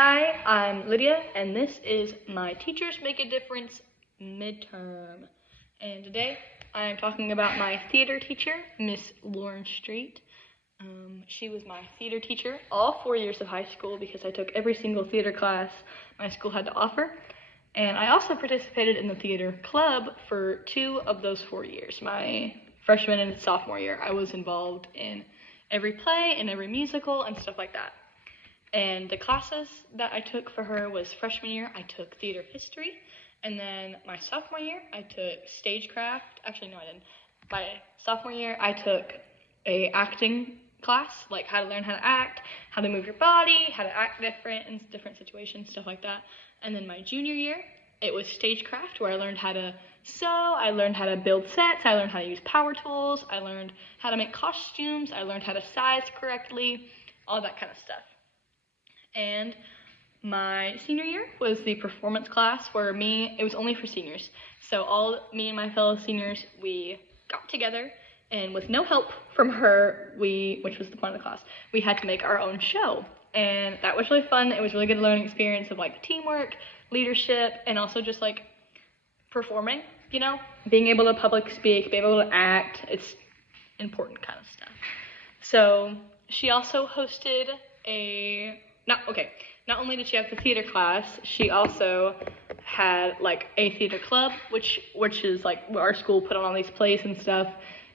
Hi, I'm Lydia, and this is my Teachers Make a Difference midterm. And today I'm talking about my theater teacher, Miss Lauren Street. She was my theater teacher all 4 years of high school because I took every single theater class my school had to offer. And I also participated in the theater club for 2 of those 4 years. My freshman and sophomore year, I was involved in every play and every musical and stuff like that. And the classes that I took for her was freshman year, I took theater history, and then my sophomore year, I took stagecraft. Actually, no, I didn't. My sophomore year, I took a acting class, like how to learn how to act, how to move your body, how to act different in different situations, stuff like that. And then my junior year, it was stagecraft, where I learned how to sew, I learned how to build sets, I learned how to use power tools, I learned how to make costumes, I learned how to size correctly, all that kind of stuff. And my senior year was the performance class where it was only for seniors. So me and my fellow seniors, we got together, and with no help from her, which was the point of the class, we had to make our own show. And that was really fun. It was a really good learning experience of like teamwork, leadership, and also just like performing, being able to public speak, being able to act. It's important kind of stuff. So she also hosted not only did she have the theater class, she also had like a theater club, which is like our school put on all these plays and stuff.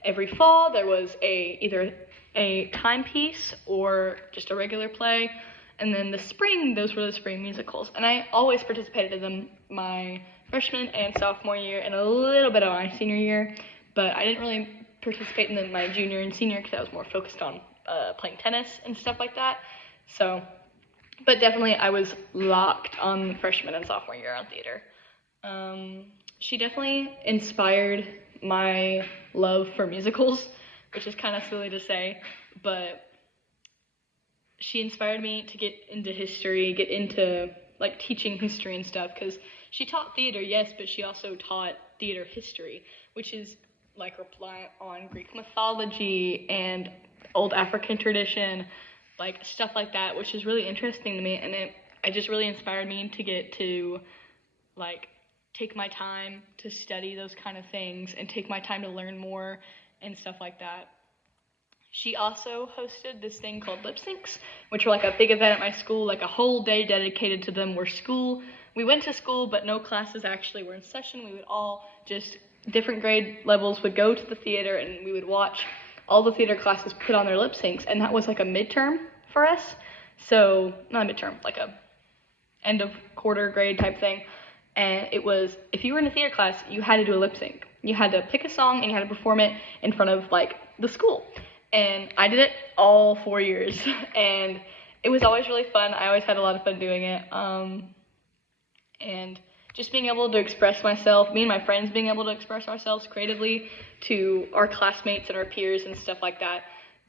Every fall there was either a timepiece or just a regular play, and then the spring, those were the spring musicals, and I always participated in them my freshman and sophomore year and a little bit of my senior year, but I didn't really participate in them my junior and senior because I was more focused on playing tennis and stuff like that. So, but definitely I was locked on freshman and sophomore year on theater. She definitely inspired my love for musicals, which is kind of silly to say, but she inspired me to get into history, get into like teaching history and stuff, because she taught theater, yes, but she also taught theater history, which is like reliant on Greek mythology and old African tradition, like stuff like that, which is really interesting to me, and it just really inspired me to get to like take my time to study those kind of things and take my time to learn more and stuff like that. She also hosted this thing called lip syncs, which were like a big event at my school, like a whole day dedicated to them, where we went to school, but no classes actually were in session. We would all just, different grade levels would go to the theater, and we would watch all the theater classes put on their lip syncs, and that was like a midterm for us. So, not a midterm, like a end of quarter grade type thing. And it was, if you were in a theater class, you had to do a lip sync. You had to pick a song and you had to perform it in front of like the school. And I did it all 4 years, and it was always really fun. I always had a lot of fun doing it. And just being able to express myself, me and my friends being able to express ourselves creatively to our classmates and our peers and stuff like that,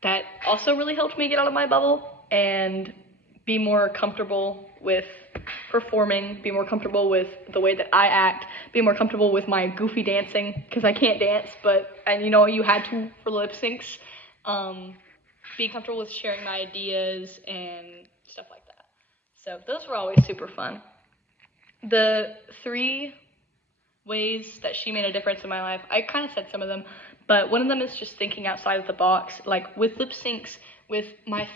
that also really helped me get out of my bubble and be more comfortable with performing, be more comfortable with the way that I act, be more comfortable with my goofy dancing, because I can't dance, and you had to for lip syncs. Being comfortable with sharing my ideas and stuff like that. So those were always super fun. The 3 ways that she made a difference in my life, I kind of said some of them, but one of them is just thinking outside of the box, like with lip syncs, with my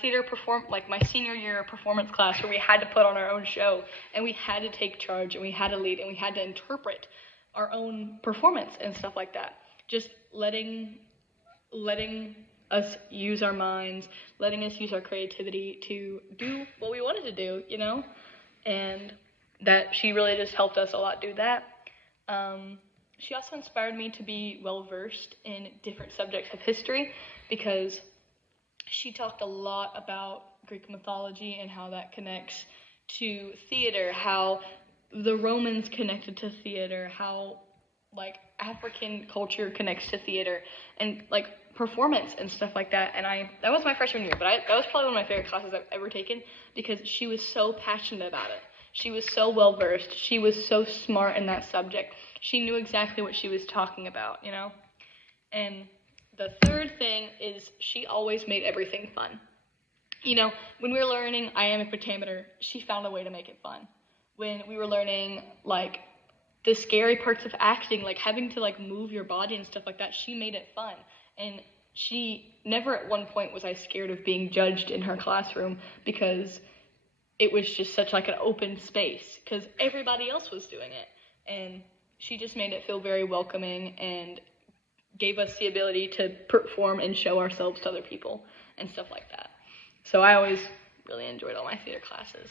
my senior year performance class, where we had to put on our own show, and we had to take charge, and we had to lead, and we had to interpret our own performance and stuff like that. Just letting us use our minds, letting us use our creativity to do what we wanted to do, and that she really just helped us a lot do that. She also inspired me to be well-versed in different subjects of history, because she talked a lot about Greek mythology and how that connects to theater, how the Romans connected to theater, how like African culture connects to theater, and like performance and stuff like that. And that was my freshman year, but that was probably one of my favorite classes I've ever taken, because she was so passionate about it. She was so well versed. She was so smart in that subject. She knew exactly what she was talking about, And the third thing is she always made everything fun. you know, when we were learning iambic pentameter, she found a way to make it fun. When we were learning, like, the scary parts of acting, like having to, like, move your body and stuff like that, she made it fun. And she never at one point was I scared of being judged in her classroom, because it was just such, like, an open space, because everybody else was doing it. And she just made it feel very welcoming and gave us the ability to perform and show ourselves to other people and stuff like that. So I always really enjoyed all my theater classes.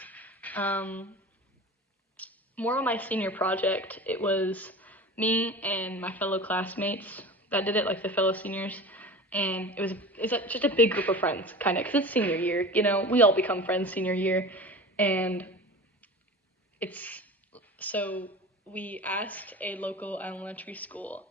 More on my senior project, it was me and my fellow classmates that did it, like the fellow seniors. And it's just a big group of friends, kind of, because it's senior year, you know, we all become friends senior year. And so we asked a local elementary school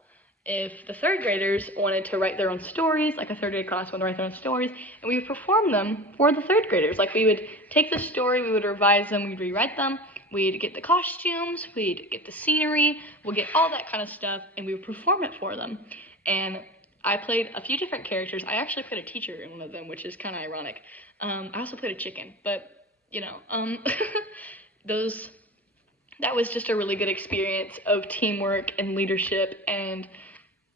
if the third graders wanted to write their own stories, like a third grade class wanted to write their own stories, and we would perform them for the third graders. Like, we would take the story, we would revise them, we'd rewrite them, we'd get the costumes, we'd get the scenery, we'd get all that kind of stuff, and we would perform it for them. And I played a few different characters. I actually played a teacher in one of them, which is kind of ironic. I also played a chicken, but, you know, that was just a really good experience of teamwork and leadership and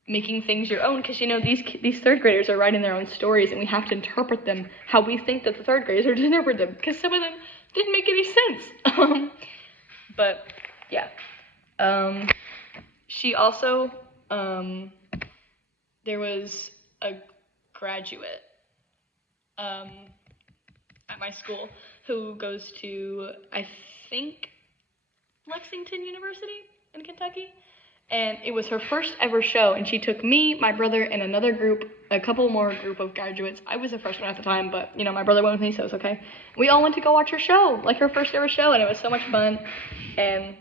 making things your own, because, you know, these third graders are writing their own stories, and we have to interpret them how we think that the third graders are to interpret them, because some of them didn't make any sense. But yeah, she also, there was a graduate at my school who goes to, I think, Lexington University in Kentucky. And it was her first ever show, and she took me, my brother, and another group, a couple more group of graduates. I was a freshman at the time, but, you know, my brother went with me, so it was okay. We all went to go watch her show, like her first ever show, and it was so much fun. And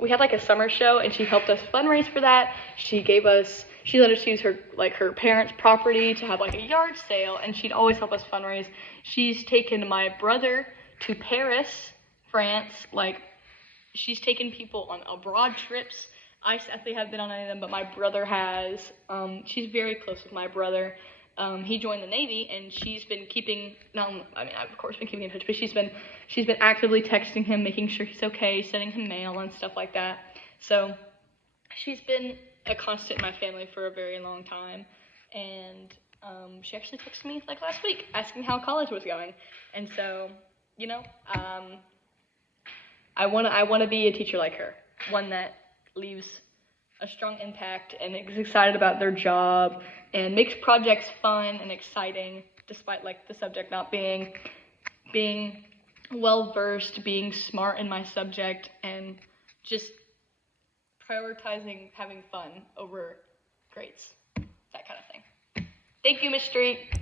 we had like a summer show, and she helped us fundraise for that. She let us use her parents' property to have like a yard sale, and she'd always help us fundraise. She's taken my brother to Paris, France, like, she's taken people on abroad trips. I sadly haven't been on any of them, but my brother has. She's very close with my brother. He joined the Navy, and she's been I've of course been keeping in touch, but she's been actively texting him, making sure he's okay, sending him mail and stuff like that. So she's been a constant in my family for a very long time, and she actually texted me like last week asking how college was going. And so, you know, I want to be a teacher like her, one that leaves a strong impact and is excited about their job and makes projects fun and exciting, despite like the subject not being well versed, being smart in my subject, and just prioritizing having fun over grades, that kind of thing. Thank you, Miss Street.